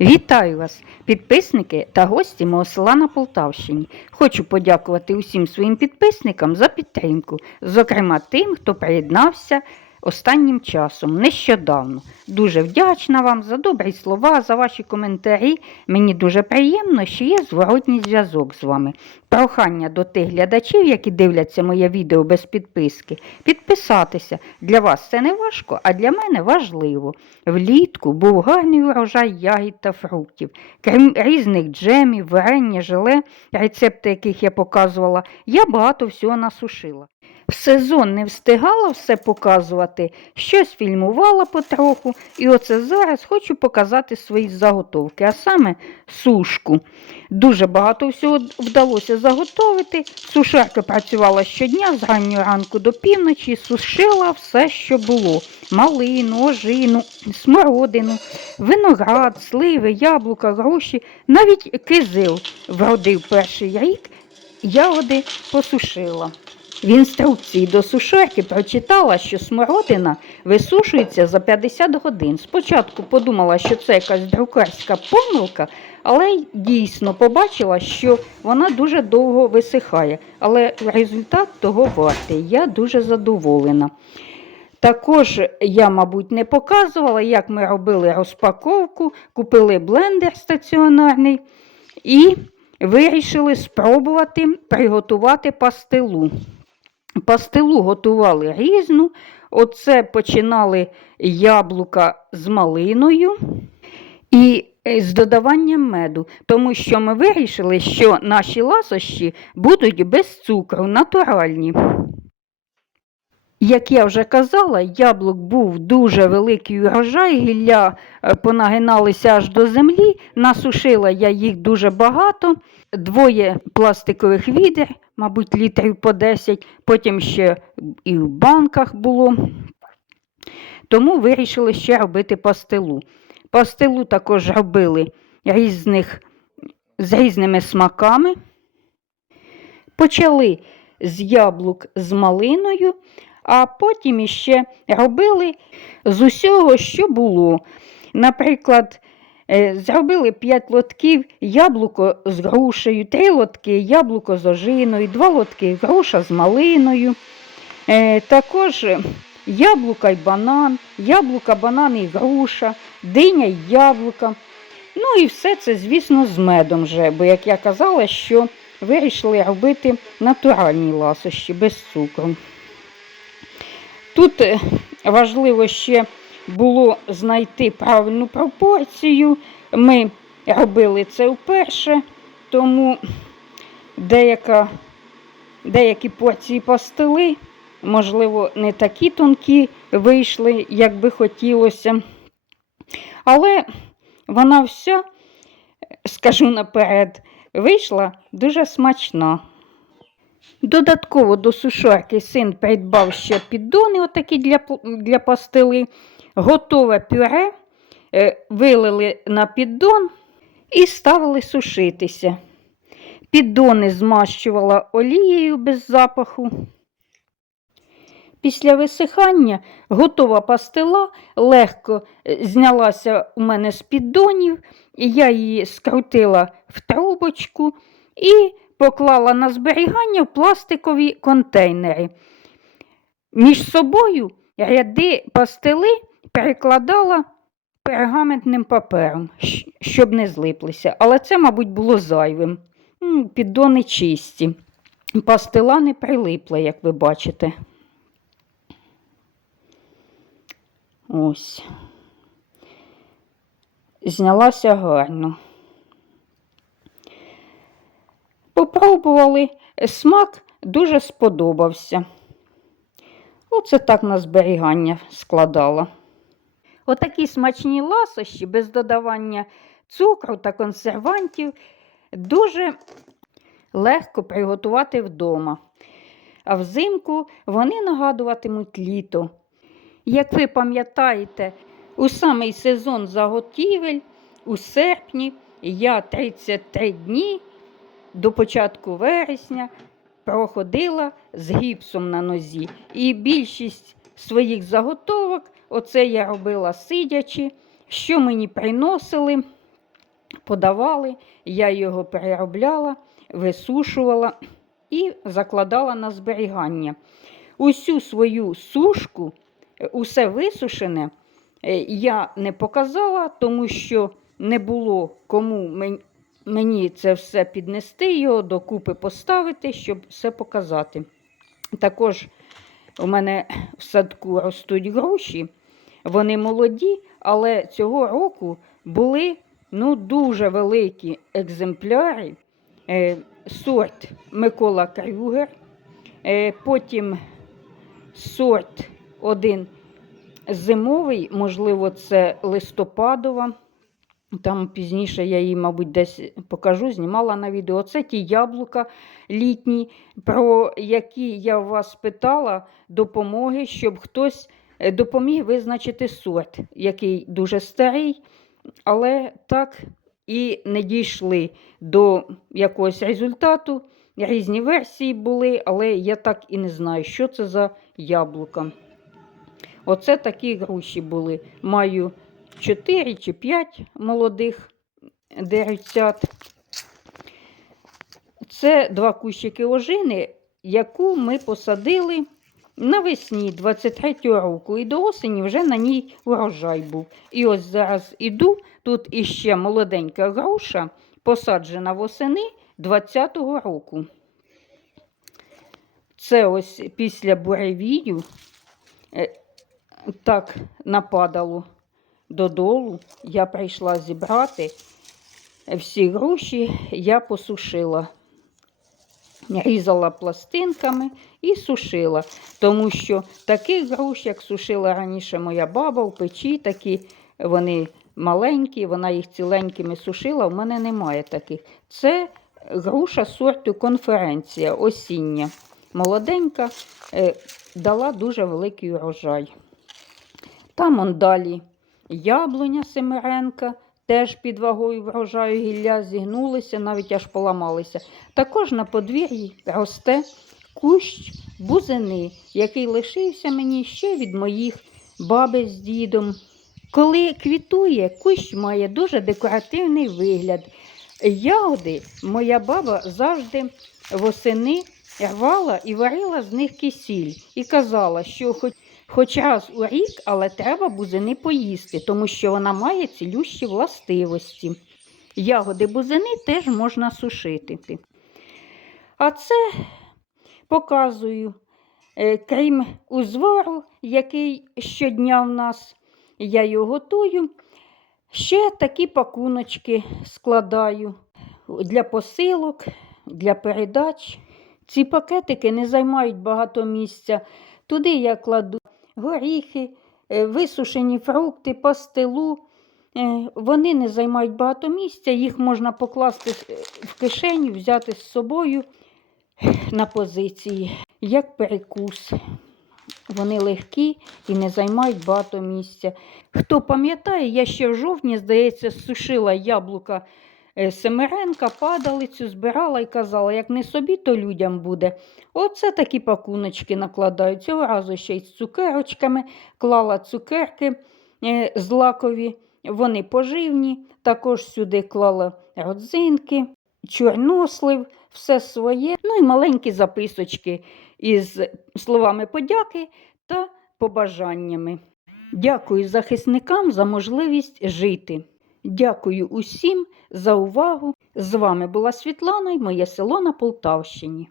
Вітаю вас, підписники та гості мого села на Полтавщині. Хочу подякувати усім своїм підписникам за підтримку, зокрема тим, хто приєднався останнім часом, нещодавно. Дуже вдячна вам за добрі слова, за ваші коментарі. Мені дуже приємно, що є зворотній зв'язок з вами. Прохання до тих глядачів, які дивляться моє відео без підписки, підписатися. Для вас це не важко, а для мене важливо. Влітку був гарний урожай ягід та фруктів. Крім різних джемів, варення, желе, рецепти яких я показувала, я багато всього насушила. В сезон не встигала все показувати, щось фільмувала потроху, і оце зараз хочу показати свої заготовки, а саме сушку. Дуже багато всього вдалося заготовити. Сушарка працювала щодня з раннього ранку до півночі, сушила все, що було: малину, ожину, смородину, виноград, сливи, яблука, груші, навіть кизил вродив перший рік, ягоди посушила. В інструкції до сушарки прочитала, що смородина висушується за 50 годин. Спочатку подумала, що це якась друкарська помилка, але дійсно побачила, що вона дуже довго висихає. Але результат того вартий. Я дуже задоволена. Також я, мабуть, не показувала, як ми робили розпаковку, купили блендер стаціонарний і вирішили спробувати приготувати пастилу. Пастилу готували різну. Оце починали яблука з малиною і е, з додаванням меду, тому що ми вирішили, що наші ласощі будуть без цукру, натуральні. Як я вже казала, яблук був дуже великий урожай, гілля е, понагиналися аж до землі, насушила я їх дуже багато, двоє пластикових відер, мабуть, літрів по 10, потім ще і в банках було. Тому вирішили ще робити пастилу. Пастилу також робили різних, з різними смаками. Почали з яблук з малиною, а потім іще робили з усього, що було. Наприклад, е, зробили 5 лотків яблуко з грушею, 3 лотки яблуко з ожиною, 2 лотки груша з малиною. Е, Також яблука й банан, яблука, банан і груша, диня й яблука. Ну і все це, звісно, з медом вже, бо, як я казала, що вирішили робити натуральні ласощі без цукру. Тут е, важливо ще було знайти правильну пропорцію. Ми робили це вперше, тому деяка, деякі порції пастили, можливо, не такі тонкі вийшли, як би хотілося. Але вона вся, скажу наперед, вийшла дуже смачна. Додатково до сушарки син придбав ще піддони отакі для, для пастили. Готове пюре е, вилили на піддон і ставили сушитися. Піддони змащувала олією без запаху. Після висихання готова пастила легко е, знялася у мене з піддонів, я її скрутила в трубочку і поклала на зберігання в пластикові контейнери. Між собою ряди пастили перекладала пергаментним папером, щоб не злиплися. Але це, мабуть, було зайвим. Піддони чисті. Пастила не прилипла, як ви бачите. Ось. Знялася гарно. Попробували, смак дуже сподобався. Оце так на зберігання складала. Отакі смачні ласощі без додавання цукру та консервантів дуже легко приготувати вдома. А взимку вони нагадуватимуть літо. Як ви пам'ятаєте, у самий сезон заготівель у серпні я 33 дні до початку вересня проходила з гіпсом на нозі. І більшість своїх заготовок, оце я робила сидячи, що мені приносили подавали, я його переробляла, висушувала і закладала на зберігання. Усю свою сушку, усе висушене, е, я не показала, тому що не було кому мені це все піднести, його докупи поставити, щоб все показати. Також у мене в садку ростуть груші, вони молоді, але цього року були ну, дуже великі екземпляри. Е, сорт Микола Крюгер, е, потім сорт один зимовий, можливо, це листопадова. Там пізніше я її, мабуть, десь покажу, знімала на відео. Це ті яблука літні, про які я вас питала допомоги, щоб хтось е, допоміг визначити сорт, який дуже старий, але так і не дійшли до якогось результату. Різні версії були, але я так і не знаю, що це за яблука. Оце такі груші були. Маю 4 чи 5 молодих деревцят. Це два кущики ожини, яку ми посадили навесні 23-го року. І до осені вже на ній урожай був. І ось зараз іду, тут іще молоденька груша, посаджена восени 20-го року. Це ось після буревію е, так нападало додолу. Я прийшла зібрати всі груші, я посушила. Різала пластинками і сушила, тому що таких груш, як сушила раніше моя баба в печі, такі вони маленькі, вона їх ціленькими сушила, в мене немає таких. Це груша сорту конференція осіння. Молоденька, е, дала дуже великий урожай. Там он далі яблуня Семеренка, теж під вагою врожаю гілля зігнулися, навіть аж поламалися. Також на подвір'ї росте кущ бузини, який лишився мені ще від моїх баби з дідом. Коли квітує, кущ має дуже декоративний вигляд. Ягоди моя баба завжди восени рвала і варила з них кисіль і казала, що хоч, хоч раз у рік, але треба бузини поїсти, тому що вона має цілющі властивості. Ягоди бузини теж можна сушити. А це показую, е, крім узвару, який щодня в нас, я його готую. Ще такі пакуночки складаю для посилок, для передач. Ці пакетики не займають багато місця. Туди я кладу горіхи, е, висушені фрукти, пастилу. Е, Вони не займають багато місця, їх можна покласти е, в кишеню, взяти з собою на позиції, як перекус. Вони легкі і не займають багато місця. Хто пам'ятає, я ще в жовтні, здається, сушила яблука Семеренка, падалицю, збирала і казала, як не собі, то людям буде. Оце такі пакуночки накладаю. Цього разу ще й з цукерочками, клала цукерки е, злакові, вони поживні. Також сюди клала родзинки, чорнослив, все своє. Ну і маленькі записочки із словами подяки та побажаннями. Дякую захисникам за можливість жити. Дякую усім за увагу. З вами була Світлана і моє село на Полтавщині.